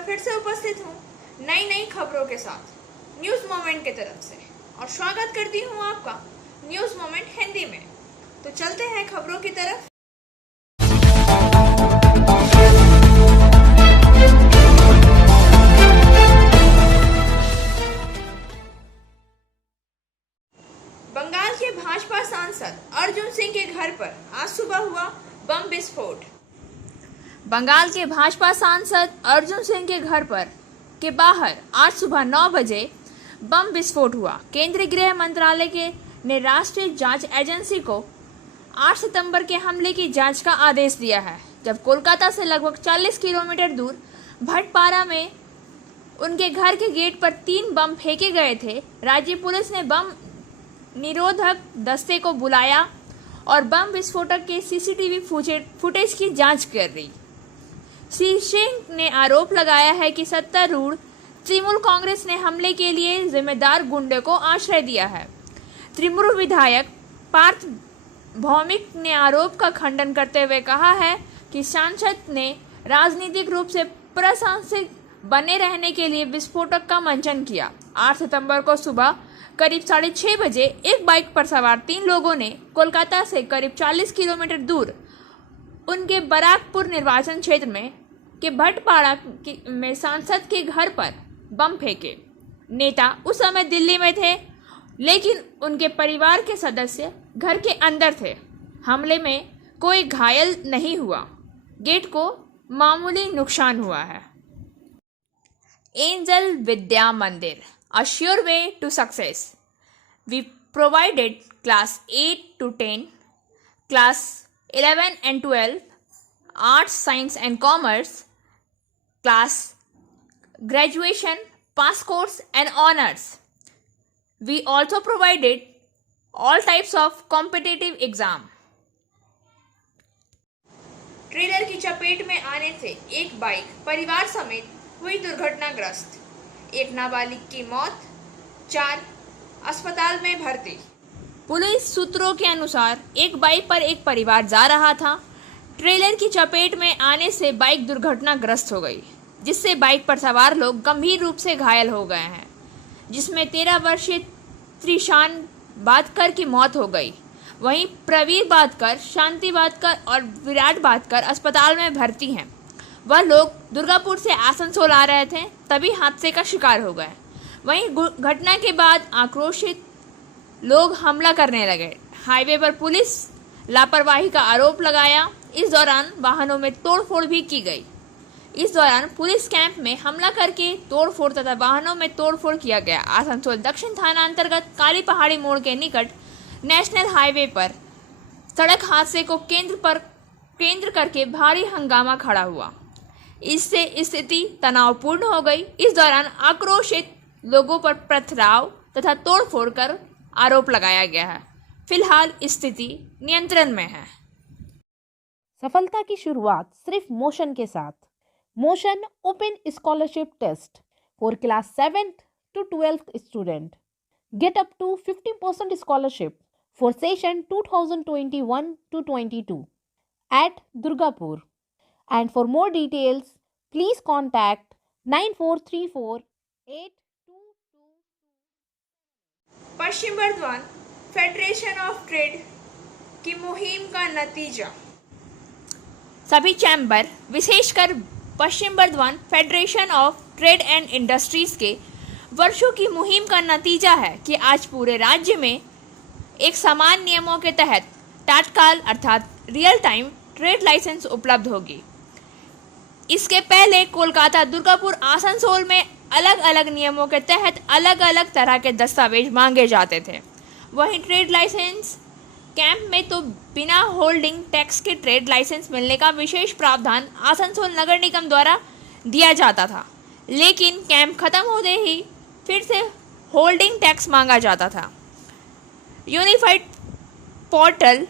बार फिर से उपस्थित हूँ नई नई खबरों के साथ न्यूज़ मोमेंट की तरफ से, और स्वागत करती हूँ आपका न्यूज़ मोमेंट हिंदी में। तो चलते हैं खबरों की तरफ। बंगाल के भाजपा सांसद अर्जुन सिंह के घर पर आज सुबह हुआ बम विस्फोट। बंगाल के भाजपा सांसद अर्जुन सिंह के घर पर के बाहर आज सुबह 9 बजे बम विस्फोट हुआ। केंद्रीय गृह मंत्रालय ने राष्ट्रीय जांच एजेंसी को 8 सितंबर के हमले की जांच का आदेश दिया है, जब कोलकाता से लगभग 40 किलोमीटर दूर भटपारा में उनके घर के गेट पर 3 बम फेंके गए थे। राज्य पुलिस ने बम निरोधक दस्ते को बुलाया और बम विस्फोटक के सीसीटीवी फुटेज की जांच कर रही। श्री सिंह ने आरोप लगाया है कि सत्तारूढ़ तृणमूल कांग्रेस ने हमले के लिए जिम्मेदार गुंडे को आश्रय दिया है। तृणमूल विधायक पार्थ भौमिक ने आरोप का खंडन करते हुए कहा है कि सांसद ने राजनीतिक रूप से प्रशंसित बने रहने के लिए विस्फोटक का मंचन किया। 8 सितंबर को सुबह करीब 6:30 बजे एक बाइक पर सवार 3 लोगों ने कोलकाता से करीब 40 किलोमीटर दूर उनके बराकपुर निर्वाचन क्षेत्र में के भटपाड़ा में सांसद के घर पर बम फेंके। नेता उस समय दिल्ली में थे, लेकिन उनके परिवार के सदस्य घर के अंदर थे। हमले में कोई घायल नहीं हुआ। गेट को मामूली नुकसान हुआ है। एंजल विद्या मंदिर, a sure way to success. We provided class 8 to 10, class 11 and 12, arts, science and commerce, class graduation, pass course and honors. We also provided all types of competitive exam. Trailer की चपेट में आने से एक bike परिवार समेत हुई दुर्घटनाग्रस्त। एक नाबालिग की मौत, 4 अस्पताल में भर्ती। पुलिस सूत्रों के अनुसार एक बाइक पर एक परिवार जा रहा था। ट्रेलर की चपेट में आने से बाइक दुर्घटनाग्रस्त हो गई, जिससे बाइक पर सवार लोग गंभीर रूप से घायल हो गए हैं, जिसमें 13 वर्षीय त्रिशान बादकर की मौत हो गई। वहीं प्रवीर बादकर, शांति बादकर और विराट बादकर अस्पताल में भर्ती हैं। वह लोग दुर्गापुर से आसनसोल आ रहे थे, तभी हादसे का शिकार हो गए। वहीं घटना के बाद आक्रोशित लोग हमला करने लगे। हाईवे पर पुलिस लापरवाही का आरोप लगाया। इस दौरान वाहनों में तोड़फोड़ भी की गई। इस दौरान पुलिस कैंप में हमला करके तोड़फोड़ तथा वाहनों में तोड़फोड़ किया गया। आसनसोल दक्षिण थाना अंतर्गत काली पहाड़ी मोड़ के निकट नेशनल हाईवे पर सड़क हादसे को केंद्र करके भारी हंगामा खड़ा हुआ। इससे स्थिति तनावपूर्ण हो गई। इस दौरान आक्रोशित लोगों पर पथराव तथा तोड़फोड़ कर आरोप लगाया गया है। फिलहाल स्थिति नियंत्रण में है। सफलता की शुरुआत सिर्फ मोशन के साथ। Motion open scholarship test for class 7th to 12th student. Get up to 50% scholarship for session 2021-22 at Durgapur. And for more details, please contact 9434-8222. Paschim Bardhaman federation of trade की मुहिम का नतीजा। सभी चैम्बर, विशेषकर Paschim Bardhaman federation of trade and industries के वर्षों की मुहिम का नतीजा है कि आज पूरे राज्य में एक समान नियमों के तहत तत्काल अर्थात रियल टाइम ट्रेड लाइसेंस उपलब्ध होगी। इसके पहले कोलकाता, दुर्गापुर, आसनसोल में अलग अलग नियमों के तहत अलग अलग तरह के दस्तावेज मांगे जाते थे। वहीं ट्रेड लाइसेंस कैंप में तो बिना होल्डिंग टैक्स के ट्रेड लाइसेंस मिलने का विशेष प्रावधान आसनसोल नगर निगम द्वारा दिया जाता था, लेकिन कैंप खत्म होते ही फिर से होल्डिंग टैक्स मांगा जाता था। यूनिफाइड पोर्टल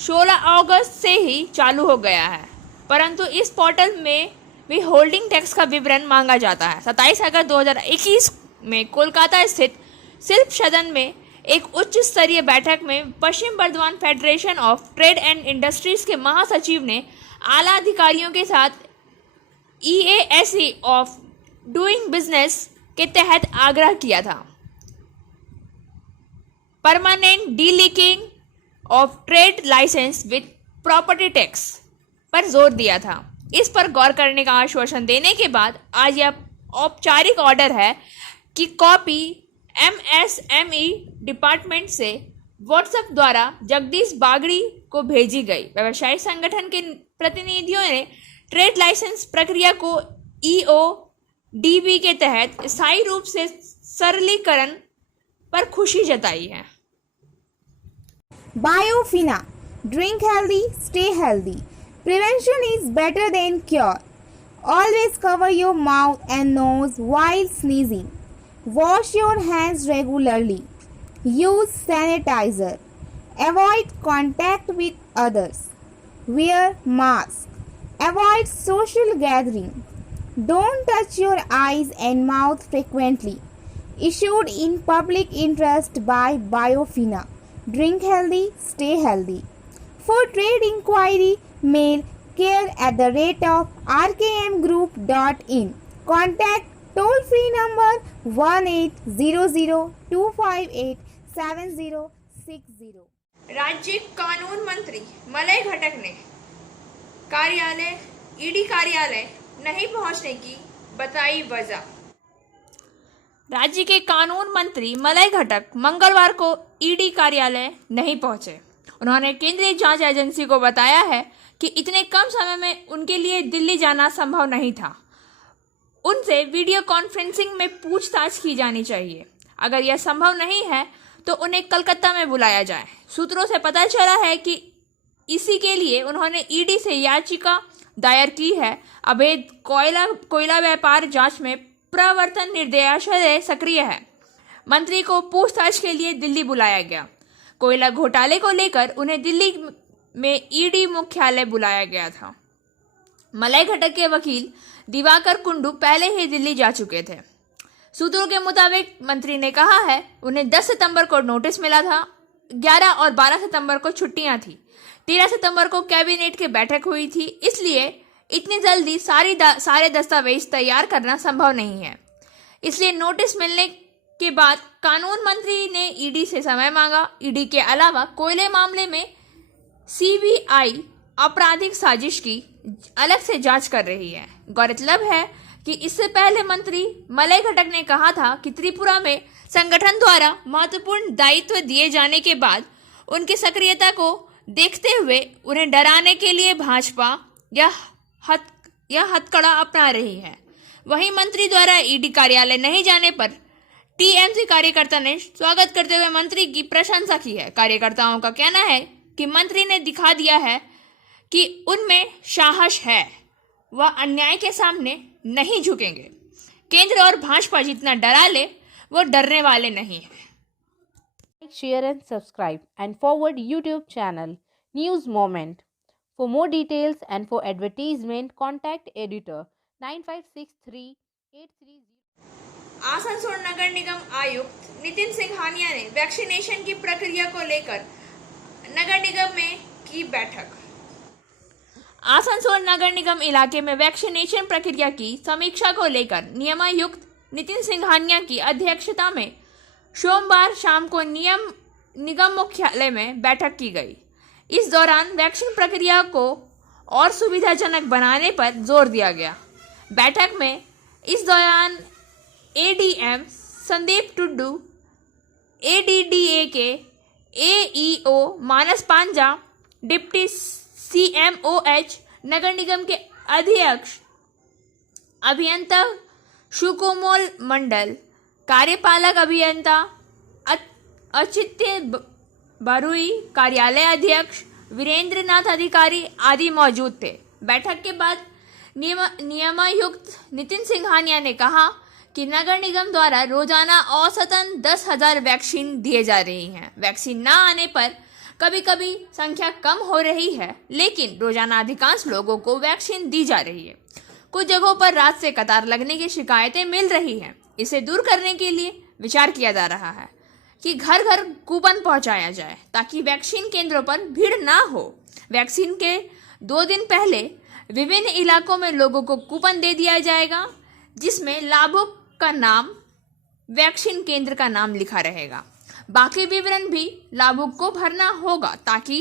16 अगस्त से ही चालू हो गया है, परंतु इस पोर्टल में भी होल्डिंग टैक्स का विवरण मांगा जाता है। 27 अगस्त 2021 में कोलकाता स्थित शिल्प सदन में एक उच्च स्तरीय बैठक में Paschim Bardhaman federation of trade and industries के महासचिव ने आला अधिकारियों के साथ EASA ऑफ डूइंग बिजनेस के तहत आग्रह किया था। Permanent delinking of trade licence with property tax पर जोर दिया था। इस पर गौर करने का आश्वासन देने के बाद आज यह औपचारिक ऑर्डर है कि कॉपी MSME डिपार्टमेंट से व्हाट्सएप द्वारा जगदीश बागड़ी को भेजी गई। व्यवसायिक संगठन के प्रतिनिधियों ने ट्रेड लाइसेंस प्रक्रिया को EODB के तहत स्थायी रूप से सरलीकरण पर खुशी जताई है। Biofina. Drink healthy, stay healthy. Prevention is better than cure. Always cover your mouth and nose while sneezing. Wash your hands regularly. Use sanitizer. Avoid contact with others. Wear mask. Avoid social gathering. Don't touch your eyes and mouth frequently. Issued in public interest by Biofina. Drink healthy, stay healthy. For trade inquiry, mail care@rkmgroup.in. Contact toll-free number 1800-258-7060. राज्य कानून मंत्री Malay घटक ने कार्यालय ED कार्यालय नहीं पहुंचने की बताई वजह। राज्य के कानून मंत्री मलय घटक मंगलवार को ईडी कार्यालय नहीं पहुंचे। उन्होंने केंद्रीय जांच एजेंसी को बताया है कि इतने कम समय में उनके लिए दिल्ली जाना संभव नहीं था। उनसे वीडियो कॉन्फ्रेंसिंग में पूछताछ की जानी चाहिए। अगर यह संभव नहीं है तो उन्हें कलकत्ता में बुलाया जाए। सूत्रों से पता चला है कि इसी के लिए उन्होंने ईडी से याचिका दायर की है। अवैध कोयला व्यापार जांच में प्रवर्तन निर्देशालय सक्रिय है। मंत्री को पूछताछ के लिए दिल्ली बुलाया गया। कोयला घोटाले को लेकर उन्हें दिल्ली में ईडी मुख्यालय बुलाया गया था। मलय घटक के वकील दिवाकर कुंडू पहले ही दिल्ली जा चुके थे। सूत्रों के मुताबिक मंत्री ने कहा है उन्हें 10 सितंबर को नोटिस मिला था। 11 और 12 सितंबर को छुट्टियां थी। 13 सितंबर को कैबिनेट की बैठक हुई थी, इसलिए इतनी जल्दी सारे दस्तावेज तैयार करना संभव नहीं है। इसलिए नोटिस मिलने के बाद कानून मंत्री ने ईडी से समय मांगा। ईडी के अलावा कोयले मामले में CBI आपराधिक साजिश की अलग से जांच कर रही है। गौरतलब है कि इससे पहले मंत्री मलय घटक ने कहा था कि त्रिपुरा में संगठन द्वारा महत्वपूर्ण दायित्व दिए जाने के बाद उनकी सक्रियता को देखते हुए उन्हें डराने के लिए भाजपा यह हथकड़ा अपना रही है। वहीं मंत्री द्वारा ईडी कार्यालय नहीं जाने पर TMC कार्यकर्ता ने स्वागत करते हुए मंत्री की प्रशंसा की है। कार्यकर्ताओं का कहना है कि मंत्री ने दिखा दिया है कि उनमें साहस है, वह अन्याय के सामने नहीं झुकेंगे। केंद्र और भाजपा जितना डरा ले वो डरने वाले नहीं हैं। Like, share and subscribe and forward YouTube channel News Moment. For more details and for advertisement, contact editor 956383. Asansol नगर निगम आयुक्त नितिन सिंघानिया ने वैक्सीनेशन की प्रक्रिया को लेकर नगर निगम में की बैठक। आसनसोल नगर निगम इलाके में वैक्सीनेशन प्रक्रिया की समीक्षा को लेकर नियमायुक्त नितिन सिंघानिया की अध्यक्षता में सोमवार शाम को निगम मुख्यालय में बैठक की गई। इस दौरान वैक्सीन प्रक्रिया को और सुविधाजनक बनाने पर जोर दिया गया। बैठक में इस दौरान ADM संदीप टुड्डू, ADDA के AEO मानस पांजा, डिप्टी CMOH नगर निगम के अध्यक्ष अभियंता शुकोमोल मंडल, कार्यपालक अभियंता अचित्य बरुई, कार्यालय अध्यक्ष वीरेंद्र नाथ अधिकारी आदि मौजूद थे। बैठक के बाद नियमायुक्त नितिन सिंघानिया ने कहा कि नगर निगम द्वारा रोजाना औसतन 10,000 वैक्सीन दिए जा रही हैं। वैक्सीन ना आने पर कभी कभी संख्या कम हो रही है, लेकिन रोजाना अधिकांश लोगों को वैक्सीन दी जा रही है। कुछ जगहों पर रात से कतार लगने की शिकायतें मिल रही हैं। इसे दूर करने के लिए विचार किया जा रहा है कि घर घर कूपन पहुंचाया जाए ताकि वैक्सीन केंद्रों पर भीड़ ना हो। वैक्सीन के 2 दिन पहले विभिन्न इलाकों में लोगों को कूपन दे दिया जाएगा, जिसमें लाभुक का नाम, वैक्सीन केंद्र का नाम लिखा रहेगा। बाकी विवरण भी लाभुक को भरना होगा ताकि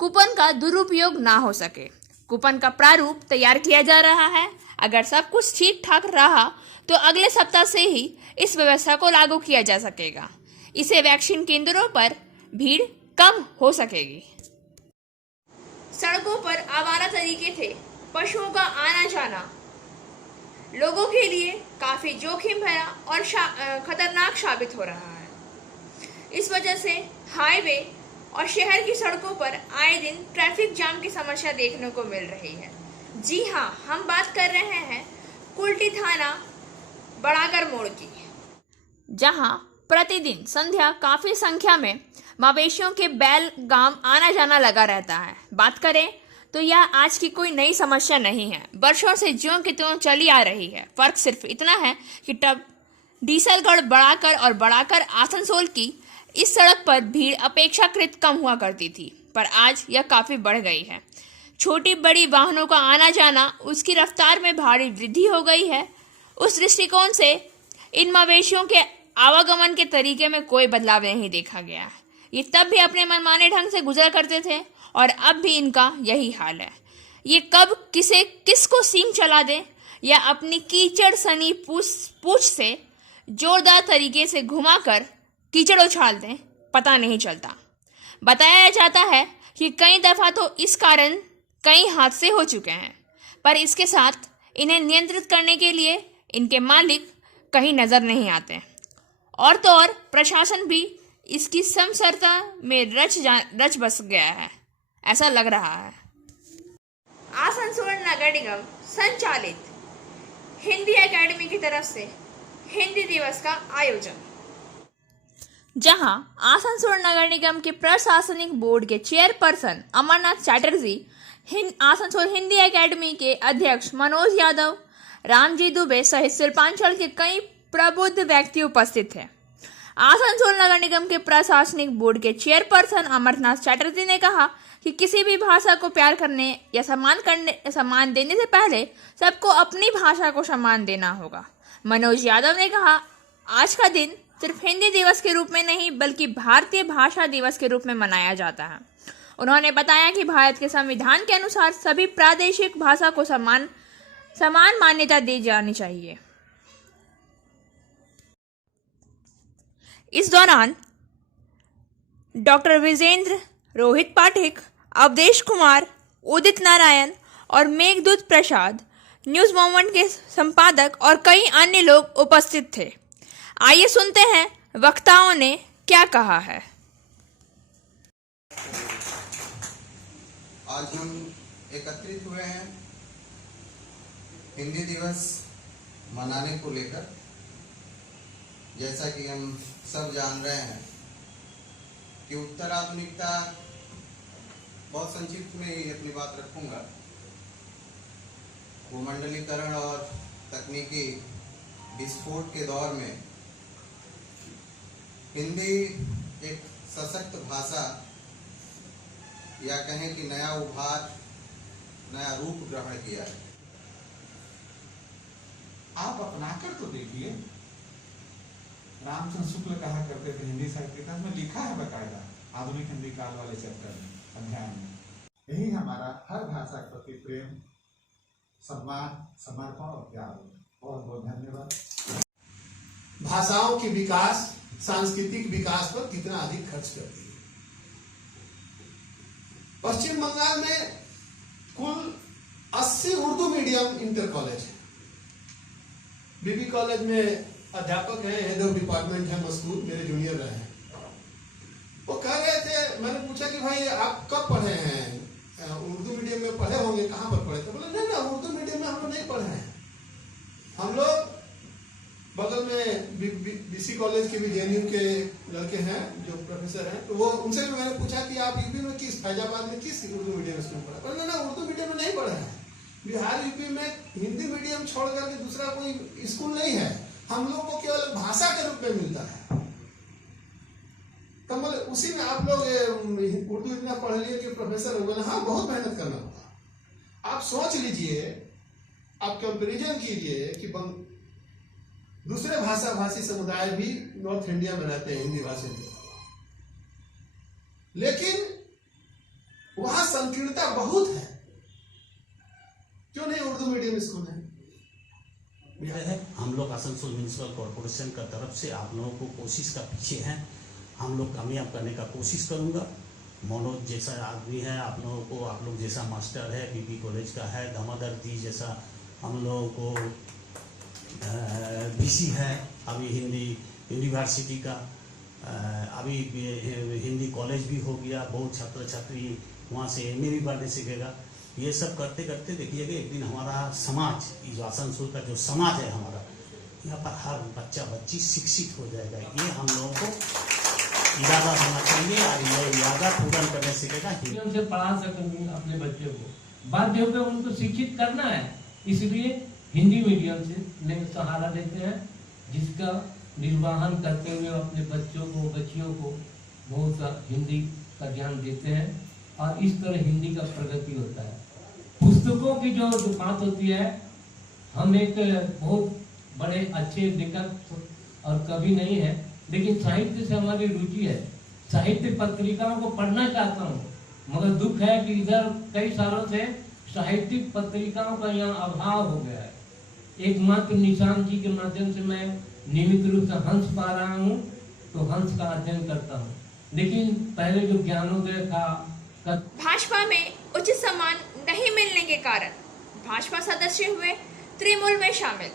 कूपन का दुरुपयोग ना हो सके। कूपन का प्रारूप तैयार किया जा रहा है। अगर सब कुछ ठीक ठाक रहा तो अगले सप्ताह से ही इस व्यवस्था को लागू किया जा सकेगा। इससे वैक्सीन केंद्रों पर भीड़ कम हो सकेगी। सड़कों पर आवारा तरीके थे पशुओं का आना जाना लोगों के लिए काफी जोखिम भरा और खतरनाक साबित हो रहा है। इस वजह से हाईवे और शहर की सड़कों पर आए दिन ट्रैफिक जाम की समस्या देखने को मिल रही है। जी हाँ, हम बात कर रहे हैं कुल्टी थाना बड़ागर मोड़ की, जहां प्रतिदिन संध्या काफी संख्या में मवेशियों के बैल गांव आना जाना लगा रहता है। बात करें तो यह आज की कोई नई समस्या नहीं है, वर्षों से ज्यों की त्यों चली आ रही है। फर्क सिर्फ इतना है कि तब डीसलगढ़ बड़ाकर और बड़ाकर आसनसोल की इस सड़क पर भीड़ अपेक्षाकृत कम हुआ करती थी, पर आज यह काफी बढ़ गई है। छोटी बड़ी वाहनों का आना जाना, उसकी रफ्तार में भारी वृद्धि हो गई है। उस दृष्टिकोण से इन मवेशियों के आवागमन के तरीके में कोई बदलाव नहीं देखा गया। ये तब भी अपने मनमाने ढंग से गुजरा करते थे और अब भी इनका यही हाल है। ये कब किसको सींग चला दे या अपनी कीचड़ सनी पूछ से जोरदार तरीके से घुमाकर कीचड़ उछाल दें, पता नहीं चलता। बताया जाता है कि कई दफा तो इस कारण कई हादसे हो चुके हैं, पर इसके साथ इन्हें नियंत्रित करने के लिए इनके मालिक कहीं नजर नहीं आते। और तो और प्रशासन भी इसकी समसरता में रच बस गया है, ऐसा लग रहा है। आसनसोल नगर निगम संचालित हिंदी एकेडमी की तरफ से हिंदी दिवस का आयोजन, जहां आसनसोल नगर निगम के प्रशासनिक बोर्ड के चेयरपर्सन अमरनाथ चैटर्जी, आसनसोल हिंदी एकेडमी के अध्यक्ष मनोज यादव, रामजी दुबे सहित शिल्पांचल के कई प्रबुद्ध व्यक्ति उपस्थित थे। आसनसोल नगर निगम के प्रशासनिक बोर्ड के चेयरपर्सन अमरनाथ चैटर्जी ने कहा कि किसी भी भाषा को प्यार करने या सम्मान देने से पहले सबको अपनी भाषा को सम्मान देना होगा। मनोज यादव ने कहा, आज का दिन सिर्फ हिंदी दिवस के रूप में नहीं बल्कि भारतीय भाषा दिवस के रूप में मनाया जाता है। उन्होंने बताया कि भारत के संविधान के अनुसार सभी प्रादेशिक भाषा को समान मान्यता दी जानी चाहिए। इस दौरान डॉक्टर विजेंद्र, रोहित पाठक, अवधेश कुमार, उदित नारायण और मेघदूत प्रसाद, न्यूज मोमेंट के संपादक और कई अन्य लोग उपस्थित थे। आइए सुनते हैं वक्ताओं ने क्या कहा है। आज हम एकत्रित हुए हैं हिंदी दिवस मनाने को लेकर। जैसा कि हम सब जान रहे हैं कि उत्तर आधुनिकता, बहुत संक्षिप्त में ही अपनी बात रखूंगा, भूमंडलीकरण और तकनीकी विस्फोट के दौर में हिंदी एक सशक्त भाषा या कहें कि नया उभार, नया रूप ग्रहण किया है। आप अपनाकर तो देखिए। रामचंद्र शुक्ल कहा करते थे हिंदी साहित्य में, लिखा है बकायदा आधुनिक हिंदी काल वाले चैप्टर में, अध्याय में। यही हमारा हर भाषा के प्रति प्रेम, सम्मान, समर्पण और त्याग। बहुत बहुत धन्यवाद। भाषाओं के विकास, सांस्कृतिक विकास पर कितना अधिक खर्च करती है। पश्चिम बंगाल में कुल 80 उर्दू मीडियम इंटर कॉलेज है। बीबी कॉलेज में अध्यापक हैं, हेड ऑफ डिपार्टमेंट है मशहूर, मेरे जूनियर रहे हैं। वो कह रहे थे, मैंने पूछा कि भाई आप कब पढ़े हैं, उर्दू मीडियम में पढ़े होंगे, कहाँ पर पढ़े थे? बोले नहीं ना, उर्दू मीडियम में हम लोग नहीं पढ़े हैं। हम लोग बगल में बीसी कॉलेज के भी जेएनयू के लड़के हैं जो प्रोफेसर हैं, तो वो उनसे भी मैंने पूछा कि आप यूपी में किस, फैजाबाद में किस उर्दू मीडियम स्कूल में पढ़े? बोले ना, उर्दू मीडियम में नहीं पढ़े हैं। बिहार यूपी में हिंदी मीडियम छोड़ करके दूसरा कोई स्कूल नहीं है। हम लोग को केवल भाषा के रूप में मिलता है। तो बोले उसी में आप लोग उर्दू इतना पढ़ लिए कि प्रोफेसर हो गए। हाँ, बहुत मेहनत करना होगा। आप सोच लीजिए, आप कंपैरिजन कीजिए कि दूसरे भाषा भाषी समुदाय भी नॉर्थ इंडिया में रहते हैं, हिंदी भाषी में, लेकिन वहां संकीर्णता बहुत है। क्यों नहीं उर्दू मीडियम स्कूल है? हम लोग आसनसोल म्यूनिसिपल कॉरपोरेशन का तरफ से आप लोगों को कोशिश का पीछे हैं, हम लोग कामयाब करने का कोशिश करूंगा। मनोज जैसा आदमी है, आप लोगों को, आप लोग जैसा मास्टर है, बीबी कॉलेज का है, दामोदर जी जैसा हम लोगों को बीसी है, अभी हिंदी यूनिवर्सिटी का, अभी हिंदी कॉलेज भी हो गया, बहुत छात्र छात्री वहाँ से एमए भी पढ़ने सीखेगा। ये सब करते करते देखिएगा एक दिन हमारा समाज, ये जो आसनसोल का जो समाज है हमारा, यहाँ पर हर बच्चा बच्ची शिक्षित हो जाएगा। ये हम लोगों को इरादा होना चाहिए और ये इरादा पूरा करने सीखेगा। उनसे पढ़ा सकेंगे अपने बच्चों को, बाध्य होकर उनको शिक्षित करना है, इसलिए हिंदी मीडियम से सहारा देते हैं, जिसका निर्वाहन करते हुए अपने बच्चों को, बच्चियों को बहुत हिंदी का ज्ञान देते हैं और इस तरह हिंदी का प्रगति होता है। पुस्तकों की जो बात होती है, हम एक बहुत बड़े अच्छे लेखक और कवि नहीं है, लेकिन साहित्य से हमारी रुचि है, साहित्य पत्रिकाओं को पढ़ना चाहता हूँ, मगर दुख है कि इधर कई सालों से साहित्यिक पत्रिकाओं का यहाँ अभाव हो गया है। एकमात्र निशान जी के माध्यम से मैं नियमित रूप से हंस पा रहा हूँ, तो हंस का अध्ययन करता हूँ, लेकिन पहले जो ज्ञानोदय था। भाजपा में उचित सम्मान नहीं मिलने के कारण भाजपा सदस्य हुए तृणमूल में शामिल।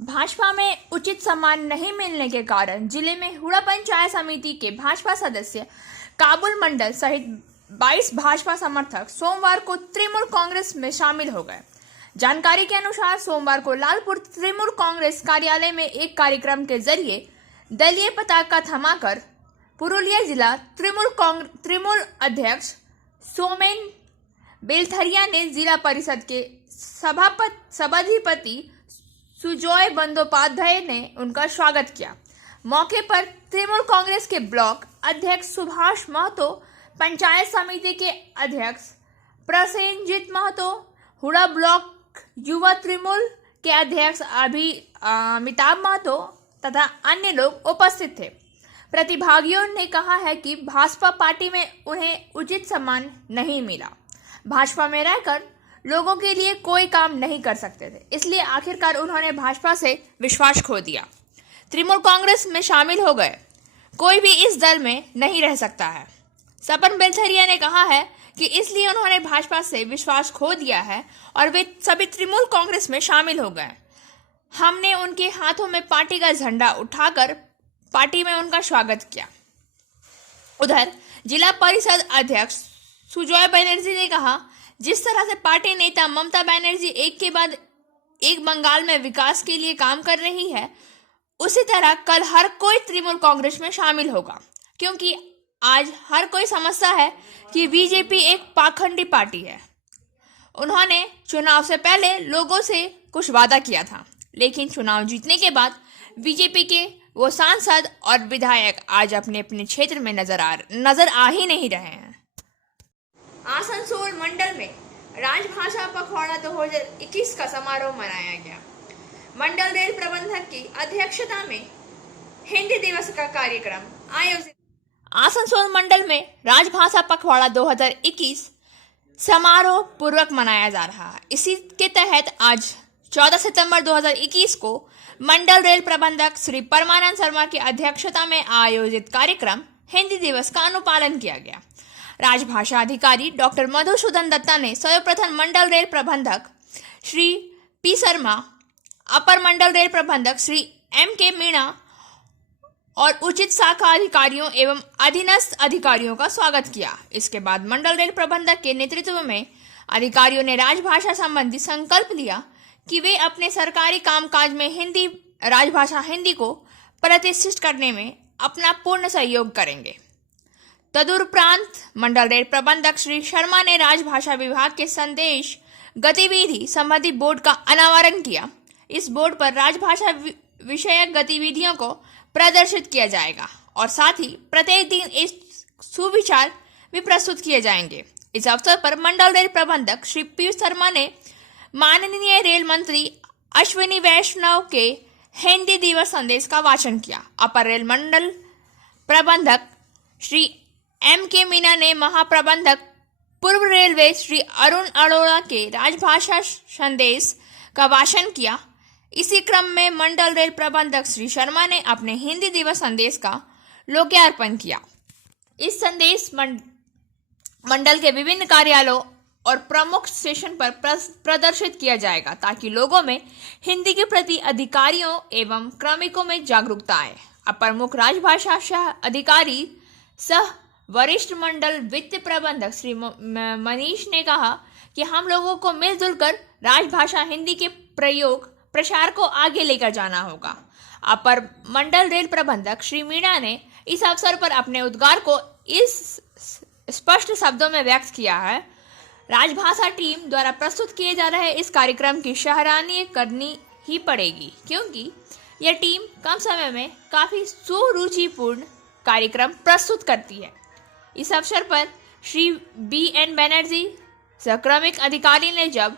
भाजपा में उचित सम्मान नहीं मिलने के कारण जिले में हुड़ा पंचायत समिति के भाजपा सदस्य काबुल मंडल सहित 22 भाजपा समर्थक सोमवार को तृणमूल कांग्रेस में शामिल हो गए। जानकारी के अनुसार सोमवार को लालपुर तृणमूल कांग्रेस कार्यालय में एक कार्यक्रम के जरिए दलीय पताका थमाकर पुरुलिया जिला तृणमूल अध्यक्ष सोमेन बेलथरिया ने जिला परिषद के सभाधिपति सुजॉय बंदोपाध्याय ने उनका स्वागत किया। मौके पर तृणमूल कांग्रेस के ब्लॉक अध्यक्ष सुभाष महतो, पंचायत समिति के अध्यक्ष प्रसेनजीत महतो, हुड़ा ब्लॉक युवा तृणमूल के अध्यक्ष अमिताभ महतो तथा अन्य लोग उपस्थित थे। प्रतिभागियों ने कहा है कि भाजपा पार्टी में उन्हें उचित सम्मान नहीं मिला। भाजपा में रहकर लोगों के लिए कोई काम नहीं कर सकते थे, इसलिए आखिरकार उन्होंने भाजपा से विश्वास खो दिया, तृणमूल कांग्रेस में शामिल हो गए। कोई भी इस दल में नहीं रह सकता है। सपन बेलथरिया ने कहा है कि इसलिए उन्होंने भाजपा से विश्वास खो दिया है और वे सभी तृणमूल कांग्रेस में शामिल हो गए। हमने उनके हाथों में पार्टी का झंडा उठाकर पार्टी में उनका स्वागत किया। उधर जिला परिषद अध्यक्ष सुजॉय बनर्जी ने कहा, जिस तरह से पार्टी नेता ममता बनर्जी एक के बाद एक बंगाल में विकास के लिए काम कर रही है, उसी तरह कल हर कोई तृणमूल कांग्रेस में शामिल होगा, क्योंकि आज हर कोई समझता है कि बीजेपी एक पाखंडी पार्टी है। उन्होंने चुनाव से पहले लोगों से कुछ वादा किया था, लेकिन चुनाव जीतने के बाद बीजेपी के वो सांसद और विधायक आज अपने अपने क्षेत्र में नजर आ ही नहीं रहे हैं। आसनसोल मंडल में राजभाषा पखवाड़ा 2021 का समारोह मनाया गया। मंडल रेल प्रबंधक की अध्यक्षता में हिंदी दिवस का कार्यक्रम आयोजित। आसनसोल मंडल में राजभाषा पखवाड़ा 2021 समारोह पूर्वक मनाया जा रहा है। इसी के तहत आज 14 सितंबर 2021 को मंडल रेल प्रबंधक श्री परमानंद शर्मा की अध्यक्षता में आयोजित कार्यक्रम हिंदी दिवस का अनुपालन किया गया। राजभाषा अधिकारी डॉक्टर मधुसूदन दत्ता ने सर्वप्रथम मंडल रेल प्रबंधक श्री पी शर्मा, अपर मंडल रेल प्रबंधक श्री एम के मीणा और उचित शाखा अधिकारियों एवं अधीनस्थ अधिकारियों का स्वागत किया। इसके बाद मंडल रेल प्रबंधक के नेतृत्व में अधिकारियों ने राजभाषा संबंधी संकल्प लिया कि वे अपने सरकारी कामकाज में राजभाषा हिंदी को प्रतिष्ठित करने में अपना पूर्ण सहयोग करेंगे। तदुपरांत मंडल रेल प्रबंधक श्री शर्मा ने राजभाषा विभाग के संदेश गतिविधि संबंधी बोर्ड का अनावरण किया। इस बोर्ड पर राजभाषा विषयक गतिविधियों को प्रदर्शित किया जाएगा और साथ ही प्रत्येक दिन इस सुविचार भी प्रस्तुत किए जाएंगे। इस अवसर पर मंडल रेल प्रबंधक श्री पीयूष शर्मा ने माननीय रेल मंत्री अश्विनी वैष्णव के हिंदी दिवस संदेश का वाचन किया। अपर रेल मंडल प्रबंधक श्री एम के मीना ने महाप्रबंधक पूर्व रेलवे श्री अरुण अरोड़ा के राजभाषा संदेश का वाचन किया। इसी क्रम में मंडल रेल प्रबंधक श्री शर्मा ने अपने हिंदी दिवस संदेश का लोकार्पण किया। इस संदेश मंडल के विभिन्न कार्यालयों और प्रमुख स्टेशन पर प्रदर्शित किया जाएगा ताकि लोगों में हिंदी के प्रति अधिकारियों एवं क्रमिकों में जागरूकता आए। अपर मुख्य राजभाषा सह अधिकारी सह वरिष्ठ मंडल वित्त प्रबंधक श्री मनीष ने कहा कि हम लोगों को मिलजुल कर राजभाषा हिंदी के प्रसार को आगे लेकर जाना होगा। अपर मंडल रेल प्रबंधक श्री मीणा ने इस अवसर पर अपने उद्गार को इस स्पष्ट शब्दों में व्यक्त किया है। राजभाषा टीम द्वारा प्रस्तुत किए जा रहे इस कार्यक्रम की सराहनीय करनी ही पड़ेगी, क्योंकि यह टीम कम समय में काफी सुरुचिपूर्ण कार्यक्रम प्रस्तुत करती है। इस अवसर पर श्री BN बनर्जी संक्रमिक अधिकारी ने जब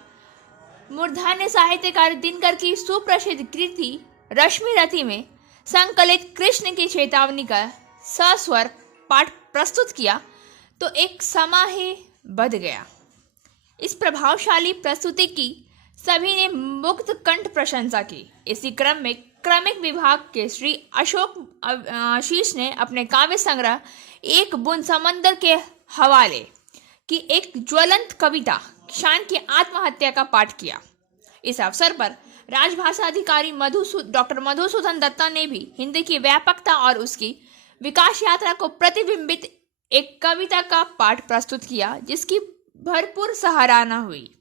मूर्धन्य साहित्यकार दिनकर की सुप्रसिद्ध कृति रश्मि रथी में संकलित कृष्ण की चेतावनी का सस्वर पाठ प्रस्तुत किया तो एक समा ही बध गया। इस प्रभावशाली प्रस्तुति की सभी ने मुक्त कंठ प्रशंसा की। इसी क्रम में क्रमिक विभाग के श्री अशोक आशीष ने अपने काव्य संग्रह एक बूंद समंदर के हवाले की एक ज्वलंत कविता शान की आत्महत्या का पाठ किया। इस अवसर पर राजभाषा अधिकारी डॉक्टर मधुसूदन दत्ता ने भी हिंदी की व्यापकता और उसकी विकास यात्रा को प्रतिबिंबित एक कविता का पाठ प्रस्तुत किया, जिसकी भरपूर सराहना हुई।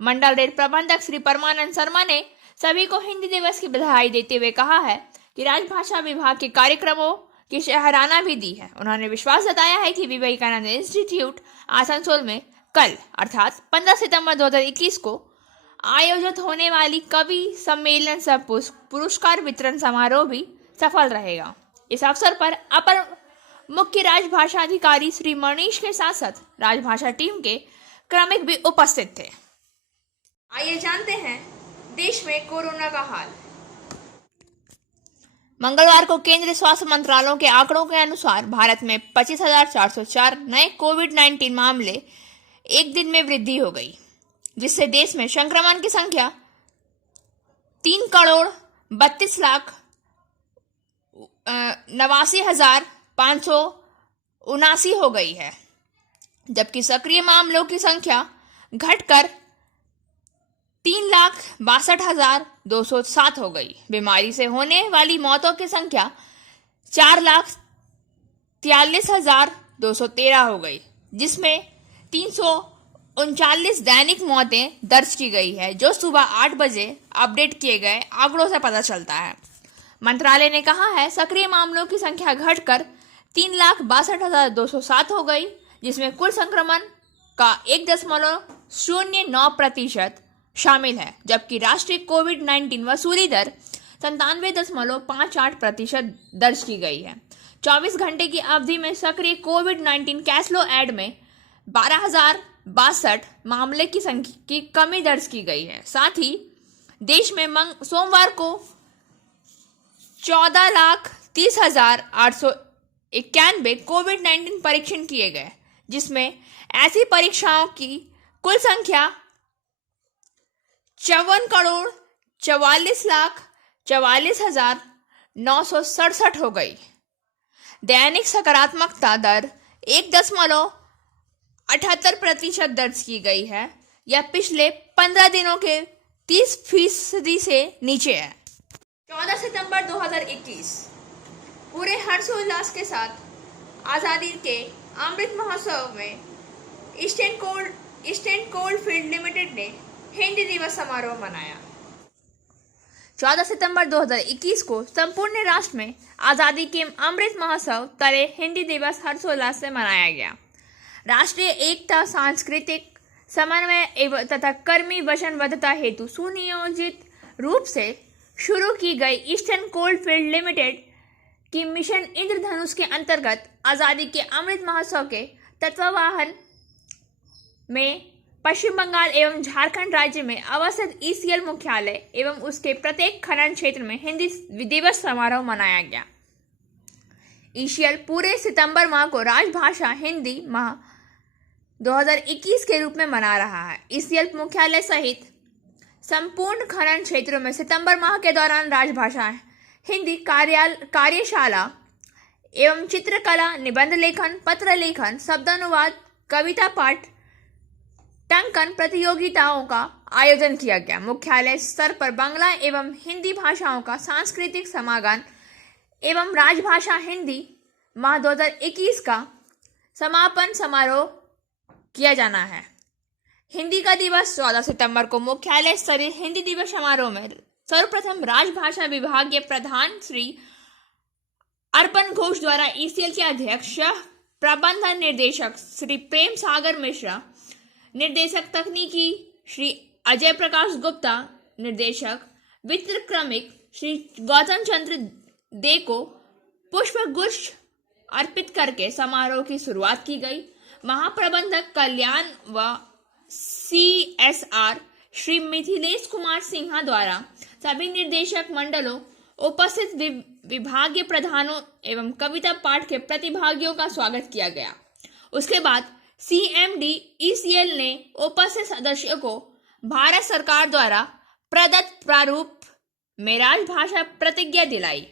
मंडल रेल प्रबंधक श्री परमानंद शर्मा ने सभी को हिंदी दिवस की बधाई देते हुए कहा है कि राजभाषा विभाग के कार्यक्रमों की सराहना भी दी है। उन्होंने विश्वास जताया है कि विवेकानंद इंस्टीट्यूट आसनसोल में कल अर्थात 15 सितंबर 2021 को आयोजित होने वाली कवि सम्मेलन सह पुरस्कार वितरण समारोह भी सफल रहेगा। इस अवसर पर अपर मुख्य राजभाषा अधिकारी श्री मनीष के साथ साथ राजभाषा टीम के क्रमिक भी उपस्थित थे। आइए जानते हैं देश में कोरोना का हाल। मंगलवार को केंद्रीय स्वास्थ्य मंत्रालय के आंकड़ों के अनुसार भारत में 25,404 नए कोविड-19 मामले एक दिन में वृद्धि हो गई, जिससे देश में संक्रमण की संख्या 3,32,89,579 हो गई है, जबकि सक्रिय मामलों की संख्या घटकर 3,62,207 हो गई। बीमारी से होने वाली मौतों की संख्या 4,43,213 हो गई, जिसमें 339 दैनिक मौतें दर्ज की गई है, जो सुबह 8 बजे अपडेट किए गए आंकड़ों से पता चलता है। मंत्रालय ने कहा है सक्रिय मामलों की संख्या घटकर 3,62,207 हो गई, जिसमें कुल संक्रमण का 1.09% शामिल है, जबकि राष्ट्रीय कोविड-19 वसूली दर 97.58% दर्ज की गई है। 24 घंटे की अवधि में सक्रिय कोविड-19 कैसलो एड में 12,062 मामले की संख्या की कमी दर्ज की गई है। साथ ही देश में सोमवार को 14,30,891 कोविड-19 परीक्षण किए गए, जिसमें ऐसी परीक्षाओं की कुल संख्या 54,44,44,967 हो गई। दैनिक सकारात्मकता दर 1.78% दर्ज की गई है, यह पिछले 15 दिनों के 30% से नीचे है। 14 सितंबर 2021 पूरे हर्षोल्लास के साथ आज़ादी के अमृत महोत्सव में ईस्टर्न कोल फील्ड लिमिटेड ने हिंदी दिवस समारोह मनाया। 14 सितंबर 2021 को संपूर्ण राष्ट्र में आज़ादी के अमृत महोत्सव तले हिंदी दिवस हर्षोल्लास से मनाया गया। राष्ट्रीय एकता, सांस्कृतिक समन्वय तथा कर्मी वचनबद्धता हेतु सुनियोजित रूप से शुरू की गई ईस्टर्न कोल फील्ड लिमिटेड की मिशन इंद्रधनुष के अंतर्गत आज़ादी के अमृत महोत्सव के तत्वावधान में पश्चिम बंगाल एवं झारखंड राज्य में अवस्थित ईसीएल मुख्यालय एवं उसके प्रत्येक खनन क्षेत्र में हिंदी दिवस समारोह मनाया गया। ईसीएल पूरे सितंबर माह को राजभाषा हिंदी माह 2021 के रूप में मना रहा है। ईसीएल मुख्यालय सहित संपूर्ण खनन क्षेत्रों में सितंबर माह के दौरान राजभाषा हिंदी कार्यशाला एवं चित्रकला, निबंध लेखन, पत्र लेखन, शब्दानुवाद, कविता पाठ, टंकन प्रतियोगिताओं का आयोजन किया गया। मुख्यालय स्तर पर बांग्ला एवं हिंदी भाषाओं का सांस्कृतिक समागम एवं राजभाषा हिंदी माह 2021 का समापन समारोह किया जाना है। हिंदी का दिवस 14 सितंबर को मुख्यालय स्तरीय हिंदी दिवस समारोह में सर्वप्रथम राजभाषा विभाग के प्रधान श्री अर्पण घोष द्वारा ईसीएल के अध्यक्ष प्रबंध निर्देशक श्री प्रेम सागर मिश्रा, निर्देशक तकनीकी श्री अजय प्रकाश गुप्ता, निर्देशक वित्त क्रमिक श्री गौतम चंद्र दे को पुष्प गुच्छ अर्पित करके समारोह की शुरुआत की गई। महाप्रबंधक कल्याण व CSR श्री मिथिलेश कुमार सिन्हा द्वारा सभी निर्देशक मंडलों, उपस्थित विभागीय प्रधानों एवं कविता पाठ के प्रतिभागियों का स्वागत किया गया। उसके बाद CMD ECL ने उपस्थित सदस्यों को भारत सरकार द्वारा प्रदत्त प्रारूप में राजभाषा प्रतिज्ञा दिलाई।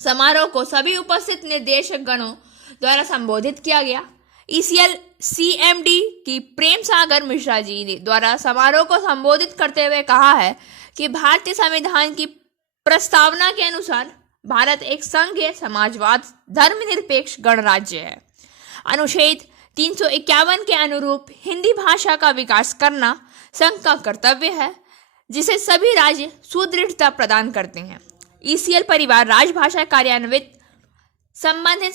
समारोह को सभी उपस्थित निर्देशक गणों द्वारा संबोधित किया गया। ECL CMD की प्रेम सागर मिश्रा जी द्वारा समारोह को संबोधित करते हुए कहा है कि भारतीय संविधान की प्रस्तावना के अनुसार भारत एक संघीय समाजवाद धर्मनिरपेक्ष गणराज्य है। अनुच्छेद 351 के अनुरूप हिंदी भाषा का विकास करना संघ का कर्तव्य है, जिसे सभी राज्य सुदृढ़ता प्रदान करते हैं। ECL परिवार राजभाषा कार्यान्वित संबंधित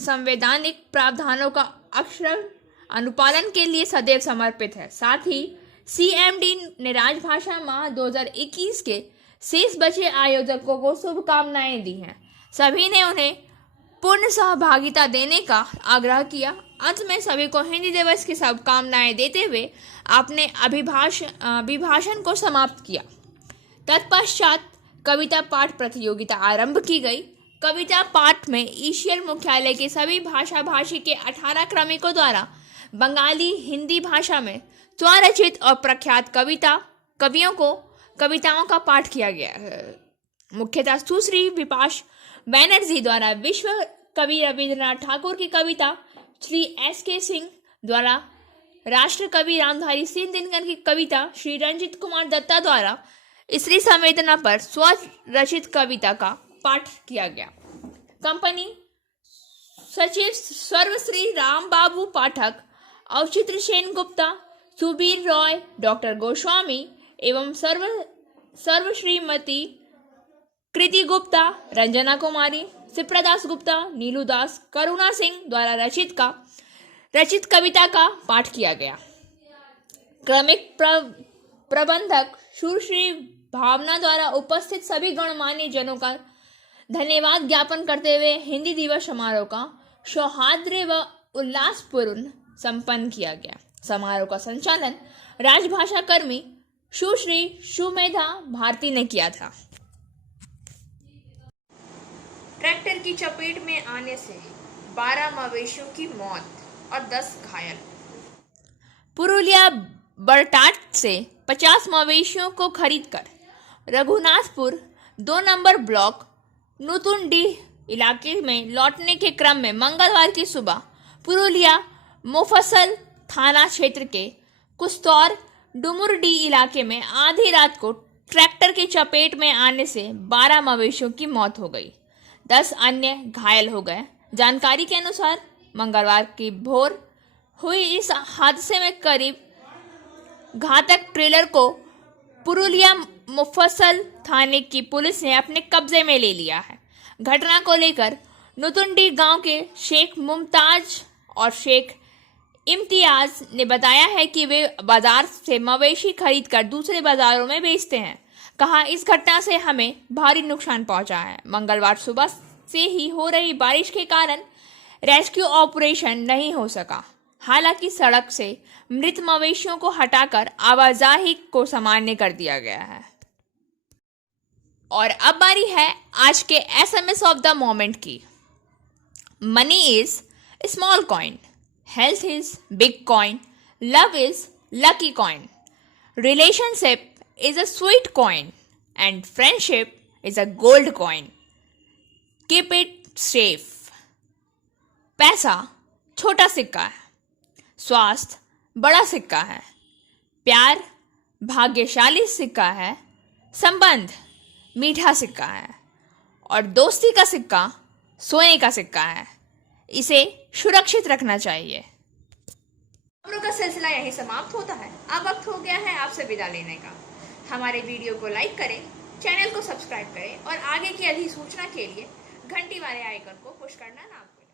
संवैधानिक प्रावधानों का अक्षर अनुपालन के लिए सदैव समर्पित है। साथ ही CMD ने राजभाषा माह 2021 के शेष बचे आयोजकों को शुभकामनाएं दी हैं। सभी ने उन्हें पूर्ण सहभागिता देने का आग्रह किया। अंत में सभी को हिंदी दिवस की शुभकामनाएं देते हुए अपने अभिभाषण को समाप्त किया। तत्पश्चात कविता पाठ प्रतियोगिता आरंभ की गई। कविता पाठ में ECL मुख्यालय के सभी भाषा भाषी के 18 क्रमिकों द्वारा बंगाली हिंदी भाषा में स्वरचित और प्रख्यात कवियों को कविताओं का पाठ किया गया। मुख्यतः सुश्री विपाश बैनर्जी द्वारा विश्व कवि रविंद्रनाथ ठाकुर की कविता, श्री SK सिंह द्वारा राष्ट्र कवि रामधारी सिंह दिनकर की कविता, श्री रंजित कुमार दत्ता द्वारा स्त्री संवेदना पर स्वरचित कविता का पाठ किया गया। कंपनी सचिव सर्वश्री राम बाबू पाठक, औचित्र सेन गुप्ता, सुबीर रॉय, डॉक्टर गोस्वामी एवं सर्व श्रीमती कृति गुप्ता, रंजना कुमारी, सिप्रदास गुप्ता, नीलू दास, करुणा सिंह द्वारा रचित कविता का पाठ किया गया। क्रमिक प्रबंधक सुश्री भावना द्वारा उपस्थित सभी गणमान्य जनों का धन्यवाद ज्ञापन करते हुए हिंदी दिवस समारोह का सौहार्द्र व उल्लासपूर्ण संपन्न किया गया। समारोह का संचालन राजभाषा कर्मी सुश्री सुमेधा भारती ने किया था। ट्रैक्टर की चपेट में आने से 12 मवेशियों की मौत और 10 घायल। पुरुलिया बरटाट से 50 मवेशियों को खरीदकर रघुनाथपुर 2 नंबर ब्लॉक नूतनडीह इलाके में लौटने के क्रम में मंगलवार की सुबह पुरुलिया मुफस्सल थाना क्षेत्र के कुस्तौर डुमुरडी इलाके में आधी रात को ट्रैक्टर की चपेट में आने से 12 मवेशियों की मौत हो गई, 10 अन्य घायल हो गए। जानकारी के अनुसार मंगलवार की भोर हुई इस हादसे में करीब घातक ट्रेलर को पुरुलिया मुफस्सल थाने की पुलिस ने अपने कब्जे में ले लिया है। घटना को लेकर नूतनडी गांव के शेख मुमताज और शेख इम्तियाज ने बताया है कि वे बाजार से मवेशी खरीदकर दूसरे बाजारों में बेचते हैं। कहा, इस घटना से हमें भारी नुकसान पहुंचा है। मंगलवार सुबह से ही हो रही बारिश के कारण रेस्क्यू ऑपरेशन नहीं हो सका। हालांकि सड़क से मृत मवेशियों को हटाकर आवाजाही को सामान्य कर दिया गया है। और अब बारी है आज के SMS ऑफ द मोमेंट की। Money is small coin, health is big coin, love is lucky coin, relationship is a sweet coin and friendship is a gold coin. Keep it safe. पैसा छोटा सिक्का है, स्वास्थ्य बड़ा सिक्का है, प्यार भाग्यशाली सिक्का है, संबंध मीठा सिक्का है और दोस्ती का सिक्का सोने का सिक्का है। इसे सुरक्षित रखना चाहिए। खबरों का सिलसिला यहीं समाप्त होता है। अब वक्त हो गया है आपसे विदा लेने का। हमारे वीडियो को लाइक करें, चैनल को सब्सक्राइब करें और आगे की अधिसूचना के लिए घंटी वाले आइकन को पुश करना ना भूलें।